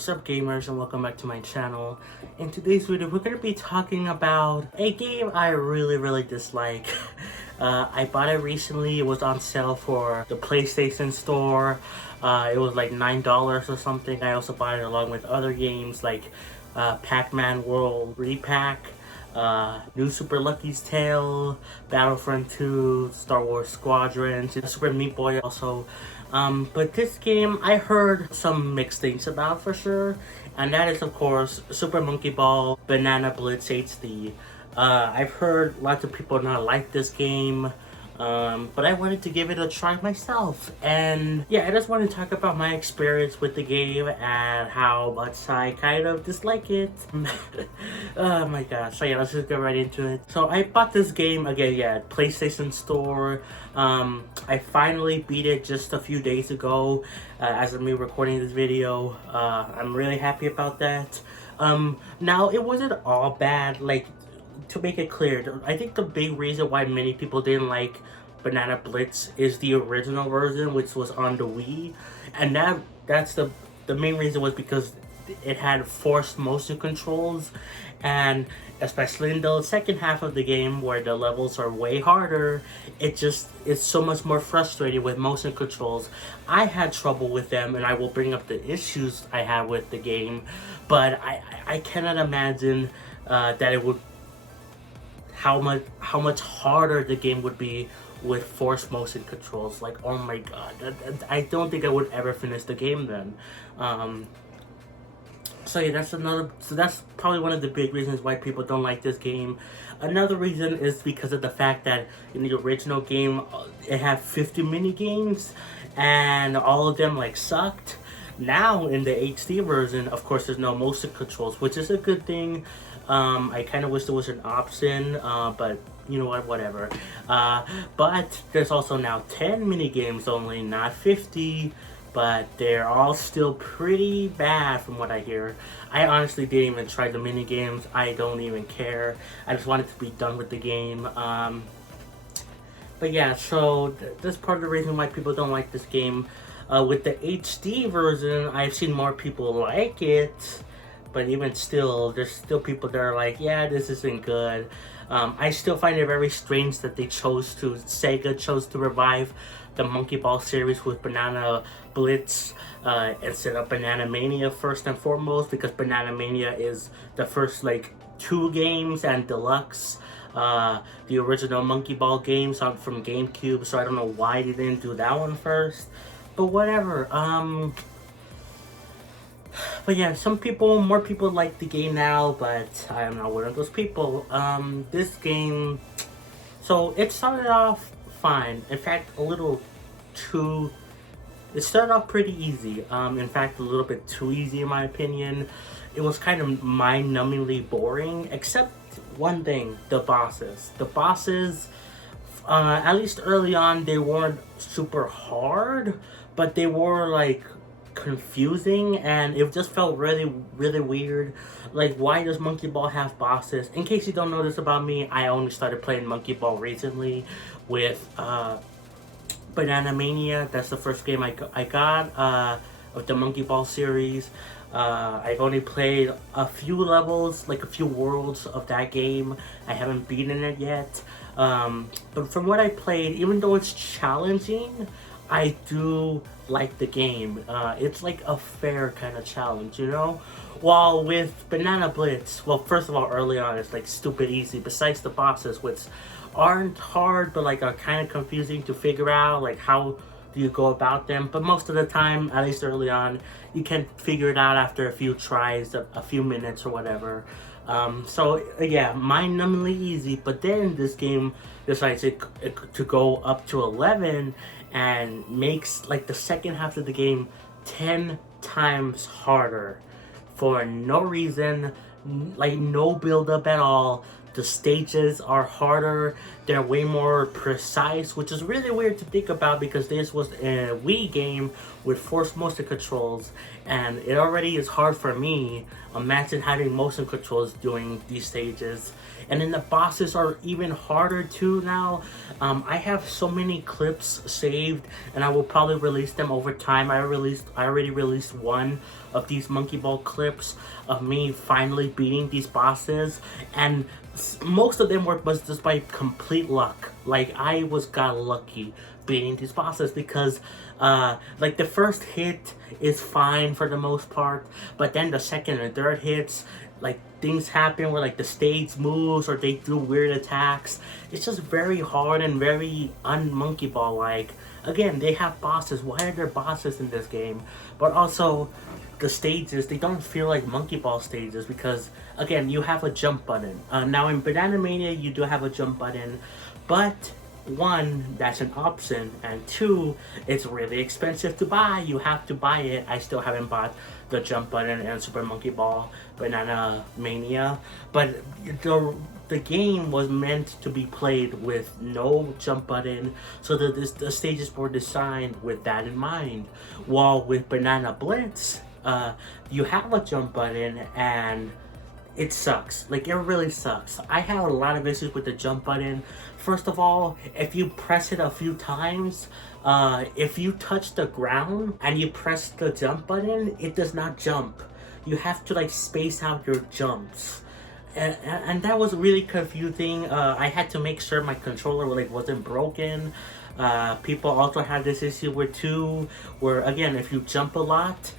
What's up gamers, and welcome back to my channel. In today's video we're going to be talking about a game I really dislike. I bought it recently. It was on sale for the PlayStation Store. It was like $9 or something. I also bought it along with other games like Pac-Man World Repack, New Super Lucky's Tale, Battlefront 2, Star Wars Squadrons, Super Meat Boy also. But this game I heard some mixed things about for sure, and that is of course Super Monkey Ball Banana Blitz HD. I've heard lots of people not like this game, but I wanted to give it a try myself. And yeah, I just want to talk about my experience with the game and how much I kind of dislike it. Oh my gosh. So yeah, let's just get right into it. So I bought this game again, yeah, PlayStation Store. I finally beat it just a few days ago as of me recording this video. I'm really happy about that. Now it wasn't all bad. Like, to make it clear, I think the big reason why many people didn't like Banana Blitz is the original version, which was on the Wii, and that's the main reason was because it had forced motion controls, and especially in the second half of the game where the levels are way harder, it's so much more frustrating with motion controls. I had trouble with them, and I will bring up the issues I had with the game, but I cannot imagine that it would how much harder the game would be with forced motion controls. Like, oh my god, I don't think I would ever finish the game then. So yeah, that's probably one of the big reasons why people don't like this game. Another reason is because of the fact that in the original game it had 50 mini games and all of them like sucked. Now in the HD version, of course, there's no motion controls, which is a good thing. I kind of wish there was an option, but you know what, whatever. But there's also now 10 mini games only, not 50, but they're all still pretty bad from what I hear. I honestly didn't even try the mini games. I don't even care. I just wanted to be done with the game. But yeah, so that's part of the reason why people don't like this game. With the HD version, I've seen more people like it, but even still, there's still people that are like, yeah, this isn't good. I still find it very strange that Sega chose to revive the Monkey Ball series with Banana Blitz instead of Banana Mania first and foremost, because Banana Mania is the first like 2 games and deluxe. The original Monkey Ball games from GameCube, so I don't know why they didn't do that one first. But whatever. But yeah, more people like the game now, but I am not one of those people. This game, so it started off fine. In fact, it started off pretty easy. In fact, a little bit too easy in my opinion. It was kind of mind-numbingly boring, except one thing, the bosses. The bosses, at least early on, they weren't super hard, but they were like confusing, and it just felt really weird. Like, why does Monkey Ball have bosses? In case you don't know this about me, I only started playing Monkey Ball recently with Banana Mania. That's the first game I got of the Monkey Ball series. I've only played a few levels, like a few worlds of that game. I haven't beaten it yet, but from what I played, even though it's challenging, I do like the game. It's like a fair kind of challenge, you know? While with Banana Blitz, well, first of all, early on, it's like stupid easy, besides the bosses, which aren't hard, but like are kind of confusing to figure out, like how do you go about them. But most of the time, at least early on, you can figure it out after a few tries, a few minutes or whatever. So yeah, mind-numbingly easy, but then this game decides to go up to 11 and makes like the second half of the game 10 times harder for no reason, like no build-up at all. The stages are harder, they're way more precise, which is really weird to think about because this was a Wii game with forced motion controls, and it already is hard for me. Imagine having motion controls doing these stages. And then the bosses are even harder too now. I have so many clips saved, and I will probably release them over time. I already released one of these monkey ball clips of me finally beating these bosses, and most of them was just by complete luck. Like, I got lucky beating these bosses because like the first hit is fine for the most part, but then the second and third hits, like, things happen where like the stage moves or they do weird attacks. It's just very hard and very un-monkey ball like. Again, they have bosses. Why are there bosses in this game? But also, the stages, they don't feel like monkey ball stages because, again, you have a jump button. Now in Banana Mania, you do have a jump button, but one, that's an option, and two, it's really expensive to buy. You have to buy it. I still haven't bought the jump button and Super Monkey Ball Banana Mania, but the game was meant to be played with no jump button, so that the stages were designed with that in mind. While with Banana Blitz, you have a jump button and it sucks. Like, it really sucks. I have a lot of issues with the jump button. First of all, if you press it a few times, if you touch the ground and you press the jump button, it does not jump. You have to like space out your jumps. And that was really confusing. I had to make sure my controller like wasn't broken. People also had this issue with too, where again, if you jump a lot,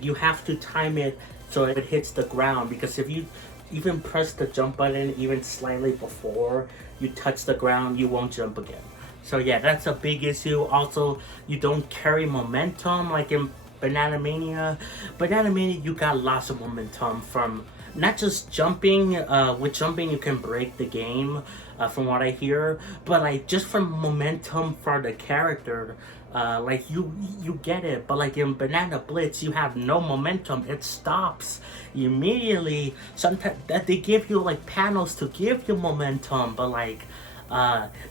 you have to time it so it hits the ground, because if you even press the jump button even slightly before you touch the ground, you won't jump again. So yeah, that's a big issue. Also, you don't carry momentum like in Banana Mania. Banana Mania, you got lots of momentum from not just jumping. With jumping, you can break the game, from what I hear, but like just from momentum for the character. Like you get it, but like in Banana Blitz, you have no momentum. It stops immediately. Sometimes that they give you like panels to give you momentum, but like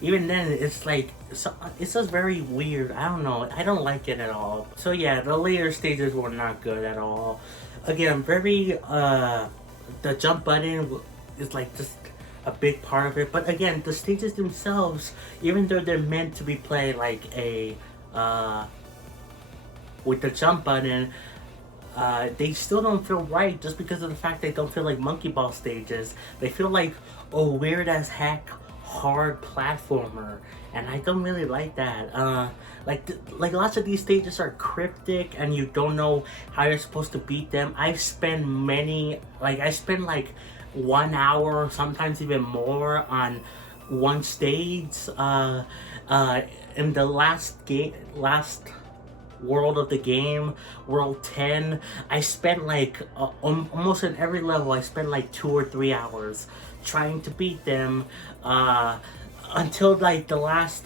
even then it's like it's just very weird. I don't know. I don't like it at all. So yeah, the later stages were not good at all. Again, very the jump button is like just a big part of it. But again, the stages themselves, even though they're meant to be played like a with the jump button, they still don't feel right just because of the fact they don't feel like monkey ball stages. They feel like a weird as heck hard platformer, and I don't really like that. Like lots of these stages are cryptic and you don't know how you're supposed to beat them. I spend like 1 hour, sometimes even more, on one stage. In the last world of the game, world 10, I spent like almost in every level, I spent like 2 or 3 hours trying to beat them, until like the last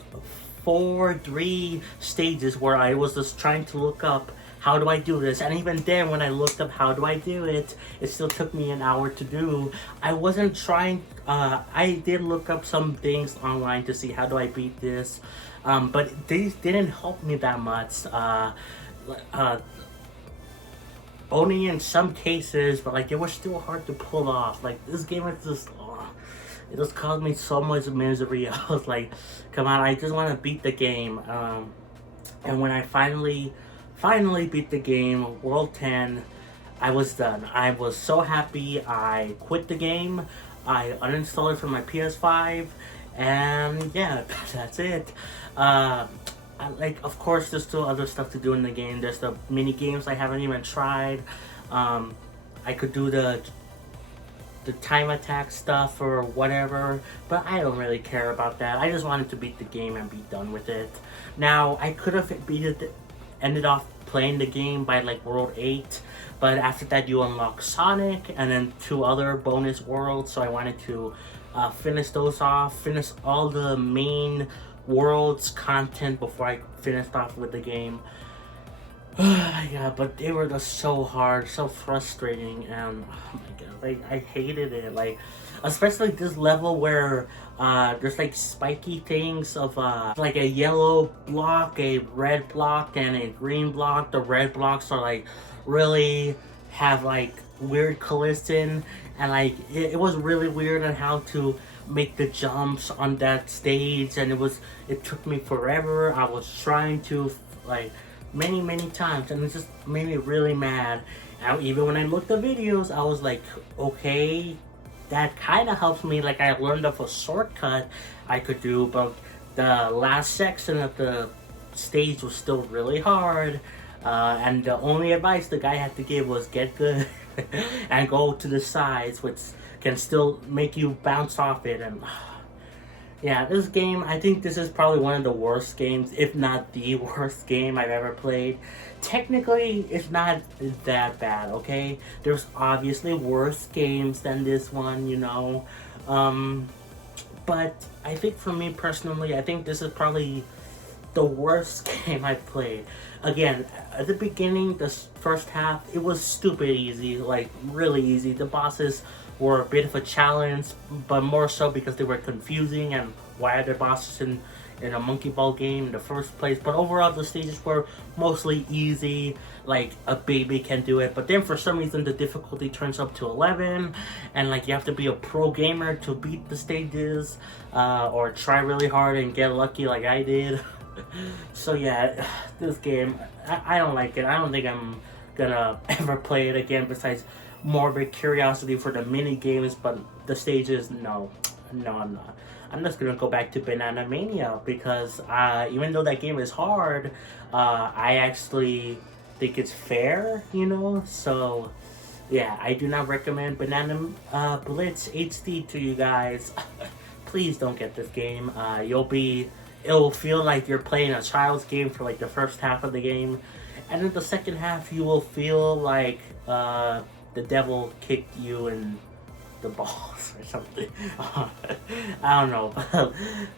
3 stages where I was just trying to look up how do I do this, and even then when I looked up how do I do it, it still took me an hour to do. I wasn't trying, I did look up some things online to see how do I beat this, but these didn't help me that much. Only in some cases, but like they were still hard to pull off. Like this game is just, it just caused me so much misery. I was like, come on, I just want to beat the game. And when I finally beat the game, World 10, I was done. I was so happy. I quit the game. I uninstalled it from my PS5, and yeah, that's it. Like, of course, there's still other stuff to do in the game. There's the mini games I haven't even tried. I could do the time attack stuff or whatever, but I don't really care about that. I just wanted to beat the game and be done with it. Now, I could have ended off playing the game by like World 8, but after that you unlock Sonic and then 2 other bonus worlds, so I wanted to finish those off, finish all the main worlds content before I finished off with the game. Oh my god, but they were just so hard, so frustrating, and oh my god, like I hated it. Like, especially this level where there's like spiky things of like a yellow block, a red block, and a green block. The red blocks are like really have like weird collision, and like it was really weird on how to make the jumps on that stage, and it took me forever. I was trying to like many times, and it just made me really mad. And even when I looked at videos, I was like, okay, that kind of helps me. Like, I learned of a shortcut I could do, but the last section of the stage was still really hard. And the only advice the guy had to give was get good and go to the sides, which can still make you bounce off it. And yeah, this game, I think this is probably one of the worst games, if not the worst game I've ever played. Technically, it's not that bad, okay? There's obviously worse games than this one, you know? But I think for me personally, I think this is probably the worst game I've played. Again, at the beginning, the first half, it was stupid easy, like really easy. The bosses were a bit of a challenge, but more so because they were confusing, and why are the bosses in a monkey ball game in the first place. But overall, the stages were mostly easy, like a baby can do it. But then for some reason the difficulty turns up to 11, and like you have to be a pro gamer to beat the stages, or try really hard and get lucky like I did. So yeah, this game, I don't like it. I don't think I'm gonna ever play it again, besides morbid curiosity for the mini games. But the stages, no, I'm not. I'm just gonna go back to Banana Mania, because even though that game is hard, I actually think it's fair, you know? So yeah, I do not recommend Banana Blitz HD to you guys. Please don't get this game. It'll feel like you're playing a child's game for like the first half of the game, and in the second half you will feel like the devil kicked you in the balls or something. I don't know.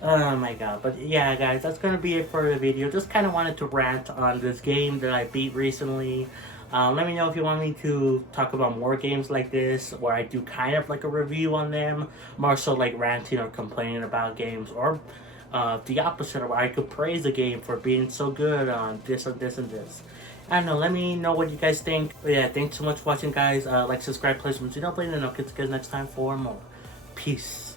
Oh my god. But yeah, guys, that's gonna be it for the video. Just kind of wanted to rant on this game that I beat recently. Let me know if you want me to talk about more games like this, where I do kind of like a review on them, more so like ranting or complaining about games, or the opposite, where I could praise a game for being so good on this and this and this. I don't know, let me know what you guys think. But yeah, thanks so much for watching, guys. Like, subscribe, play some video, and I'll catch you guys next time for more. Peace.